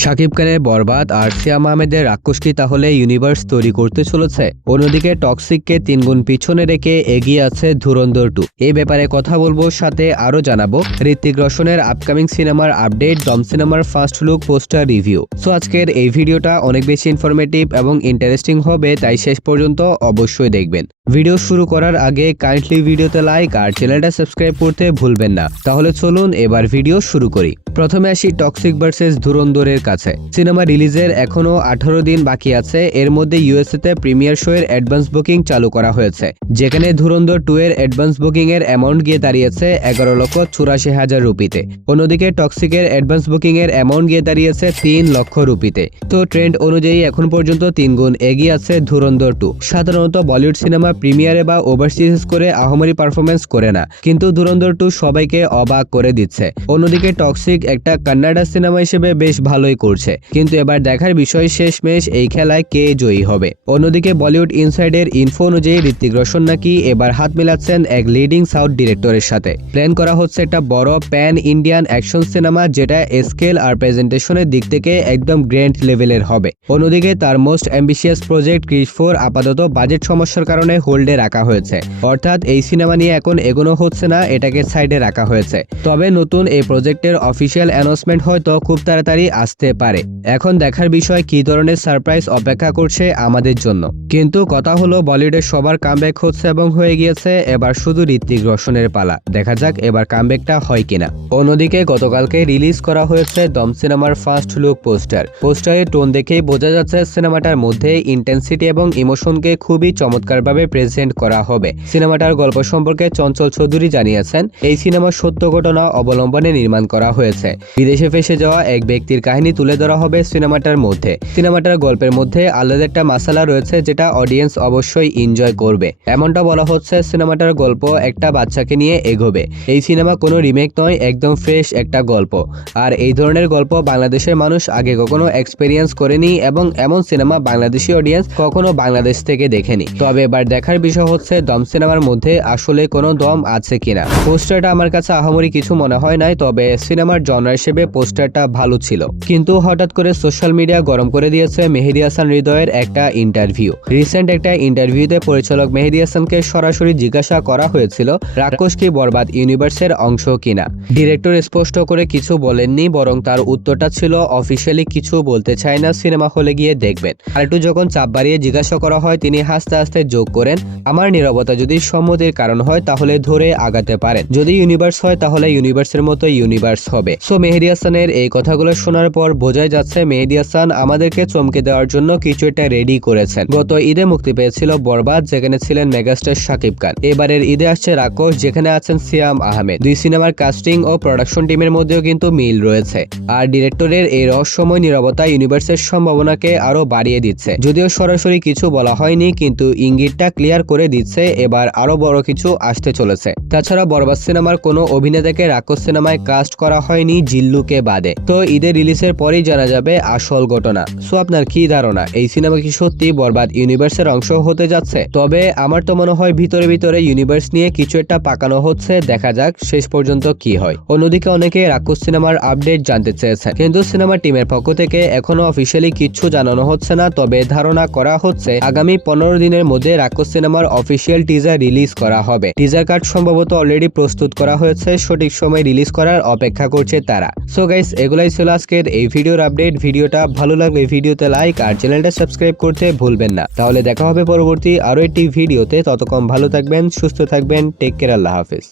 শাকিব খানের বরবাদ আর সিয়াম আহমেদের রাক্ষস কি তাহলে ইউনিভার্স তৈরি করতে চলেছে? অন্যদিকে টক্সিককে 3 গুণ পিছনে রেখে এগিয়ে আছে ধুরন্ধর 2। এই ব্যাপারে কথা বলবো, সাথে আরো জানাবো ঋত্বিক রোশনের আপকামিং সিনেমার আপডেট, দম সিনেমার first look poster review. So আজকের এই ভিডিওটা অনেক বেশি ইনফরমেটিভ এবং ইন্টারেস্টিং হবে, তাই শেষ পর্যন্ত অবশ্যই দেখবেন। ভিডিও শুরু করার আগে কাইন্ডলি ভিডিওতে লাইক আর চ্যানেলটা সাবস্ক্রাইব করতে ভুলবেন না। তাহলে চলুন এবার ভিডিও শুরু করি। প্রথমে আসি টক্সিক ভার্সেস ধুরন্ধরের কাছে। সিনেমা রিলিজের এখনো 18 দিন বাকি আছে। এর মধ্যে ইউএসএ তে প্রিমিয়ার শো এর অ্যাডভান্স বুকিং চালু করা হয়েছে, যেখানে ধুরন্ধর 2 এর অ্যাডভান্স বুকিং এর অ্যামাউন্ট গিয়ে দাঁড়িয়েছে 11,84,000 রুপিতে। অন্যদিকে টক্সিকের অ্যাডভান্স বুকিং এর অ্যামাউন্ট গিয়ে দাঁড়িয়েছে 3 লক্ষ রুপিতে। তো ট্রেন্ড অনুযায়ী এখন পর্যন্ত 3 গুণ এগিয়ে আছে ধুরন্ধর 2। সাধারণত বলিউড সিনেমা প্রিমিয়ারে বা ওভারসিজ করে আহমরি পারফরমেন্স করে না, কিন্তু ধুরন্ধর 2 সবাইকে অবাক করে দিচ্ছে। অন্যদিকে টক্সিক একটা কান্নাডা সিনেমা হিসেবে বেশ ভালোই করছে, কিন্তু এবার দেখার বিষয় শেষমেশ এই খেলায় কে জয়ী হবে। অন্যদিকে বলিউড ইনসাইডের ইনফো অনুযায়ী ঋত্বিক রোশন নাকি এবার হাত মেলাচ্ছেন এক লিডিং সাউথ ডিরেক্টরের সাথে। প্ল্যান করা হচ্ছে একটা বড় প্যান ইন্ডিয়ান অ্যাকশন সিনেমা, যেটা স্কেল আর প্রেজেন্টেশনের দিক থেকে একদম গ্র্যান্ড লেভেলের হবে। অন্যদিকে তার মোস্ট অ্যাম্বিশিয়াস প্রজেক্ট ক্রিস 4 আপাতত বাজেট সমস্যার কারণে হোল্ডে রাখা হয়েছে, অর্থাৎ এই সিনেমা নিয়ে এখন এগোনো হচ্ছে না, এটাকে সাইডে রাখা হয়েছে। তবে নতুন এই প্রজেক্টের অফিসিয়াল অ্যানাউন্সমেন্ট হয়তো খুব তাড়াতাড়ি আসতে পারে। এখন দেখার বিষয় কি ধরনের সারপ্রাইজ অপেক্ষা করছে আমাদের জন্য। কিন্তু কথা হলো, বলিউডের সবার কামব্যাক হচ্ছে এবং হয়ে গিয়েছে, এবার শুধু ঋত্বিক রোশনের পালা। দেখা যাক এবার কামব্যাকটা হয় কিনা। অন্যদিকে গতকালকে রিলিজ করা হয়েছে দম সিনেমার ফার্স্ট লুক পোস্টার। পোস্টারের টোন দেখেই বোঝা যাচ্ছে সিনেমাটার মধ্যে ইন্টেন্সিটি এবং ইমোশনকে খুবই চমৎকারভাবে প্রেজেন্ট করা হবে। সিনেমাটার গল্প সম্পর্কে চঞ্চল চৌধুরী জানিয়েছেন, এই সিনেমা সত্য ঘটনা অবলম্বনে নির্মাণ করা হয়েছে। বিদেশে ফেসে যাওয়া এক ব্যক্তির কাহিনী তুলে ধরা হবে সিনেমাটার মধ্যে। সিনেমাটার গল্পের মধ্যে আলাদা একটা মাসালা রয়েছে, যেটা অডিয়েন্স অবশ্যই এনজয় করবে। এমনটা বলা হচ্ছে সিনেমাটার গল্প একটা বাচ্চাকে নিয়ে এগোবে। এই সিনেমা কোনো রিমেক নয়, একদম ফ্রেশ একটা গল্প। আর এই ধরনের গল্প বাংলাদেশের মানুষ আগে কখনো এক্সপেরিয়েন্স করেনি, এবং এমন সিনেমা বাংলাদেশি অডিয়েন্স কখনো বাংলাদেশ থেকে দেখেনি। তবে এবার দেখার বিষয় হচ্ছে দম সিনেমার মধ্যে আসলে কোনো দম আছে কিনা। পোস্টারটা আমার কাছে আহামরি কিছু মনে হয় নাই, তবে সিনেমার জনরা হিসেবে পোস্টারটা ভালো ছিল। কিন্তু হঠাৎ করে সোশ্যাল মিডিয়া গরম করে দিয়েছে মেহেদী হাসান হৃদয়ের একটা ইন্টারভিউ। রিসেন্ট একটা ইন্টারভিউতে পরিচালক মেহেদী হাসানকে সরাসরি জিজ্ঞাসা করা হয়েছিল রাক্ষস কি বরবাদ ইউনিভার্সের অংশ কিনা। ডিরেক্টর স্পষ্ট করে কিছু বলেননি, বরং তার উত্তরটা ছিল অফিসিয়ালি কিছু বলতে চাই না, সিনেমা হলে গিয়ে দেখবেন। আর একটু যখন চাপ বাড়িয়ে জিজ্ঞাসা করা হয়, তিনি হাসতে হাসতে যোগ করেন, আমার নীরবতা যদি সম্মতির কারণ হয় তাহলে ধরে আগাতে পারেন, যদি ইউনিভার্স হয় তাহলে ইউনিভার্সের মতো ইউনিভার্স হবে। সো মেহেদী হাসানের এই কথাগুলো শোনার পর বোঝাই যাচ্ছে মেহেদী হাসান আমাদেরকে চমকে দেওয়ার জন্য কিছু একটা রেডি করেছেন। গত ঈদে মুক্তি পেয়েছিল বরবাদ, যেখানে ছিলেন মেগাস্টার শাকিব খান। এবারের ঈদে আসছে রাক্ষস, যেখানে আছেন সিয়াম আহমেদ। দুই সিনেমার কাস্টিং ও প্রোডাকশন টিমের মধ্যেও কিন্তু মিল রয়েছে। আর ডিরেক্টরের এই রহস্যময় নীরবতা ইউনিভার্সের সম্ভাবনাকে আরো বাড়িয়ে দিচ্ছে। যদিও সরাসরি কিছু বলা হয়নি, কিন্তু ইঙ্গিতটা ক্লিয়ার করে দিচ্ছে এবার আরো বড় কিছু আসতে চলেছে। তাছাড়া বরবাদ সিনেমার কোনো অভিনেতাকে রাক্ষস সিনেমায় কাস্ট করা হয়নি জিল্লুকে বাদে। তো ঈদের রিলিজের পরেই জানা যাবে আসল ঘটনা। সো আপনার কি ধারণা, এই সিনেমা কি সত্যি বরবাদ ইউনিভার্সের অংশ হতে যাচ্ছে? তবে আমার তো মনে হয় ভিতরে ভিতরে ইউনিভার্স নিয়ে কিছু একটা পাকানো হচ্ছে, দেখা যাক শেষ পর্যন্ত কি হয়। অন্যদিকে অনেকে রাক্ষস সিনেমার আপডেট জানতে চেয়েছেন, কিন্তু সিনেমা টিমের পক্ষ থেকে এখনো অফিসিয়ালি কিচ্ছু জানানো হচ্ছে না। তবে ধারণা করা হচ্ছে আগামী 15 দিনের মধ্যে রাক্ষস সিনেমার অফিসিয়াল টিজার রিলিজ করা হবে। টিজার কার্ড সম্ভবত অলরেডি প্রস্তুত করা হয়েছে, সঠিক সময় রিলিজ করার অপেক্ষা করছে তারা। সো গাইস, এগুলাই ছিল আজকের এই ভিডিওর আপডেট। ভিডিওটা ভালো লাগলে ভিডিওতে লাইক আর চ্যানেলটা সাবস্ক্রাইব করতে ভুলবেন না। তাহলে দেখা হবে পরবর্তী আরো একটি ভিডিওতে। ততক্ষণ ভালো থাকবেন, সুস্থ থাকবেন, টেক কেয়ার, আল্লাহ হাফেজ।